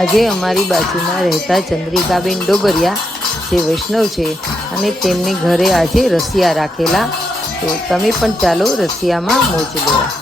આજે અમારી બાજુમાં રહેતા ચંદ્રિકાબેન ડોબરિયા, જે વૈષ્ણવ છે અને તેમને ઘરે આજે રસિયા રાખેલા. તો તમે પણ ચાલો રસિયામાં મોજ લે.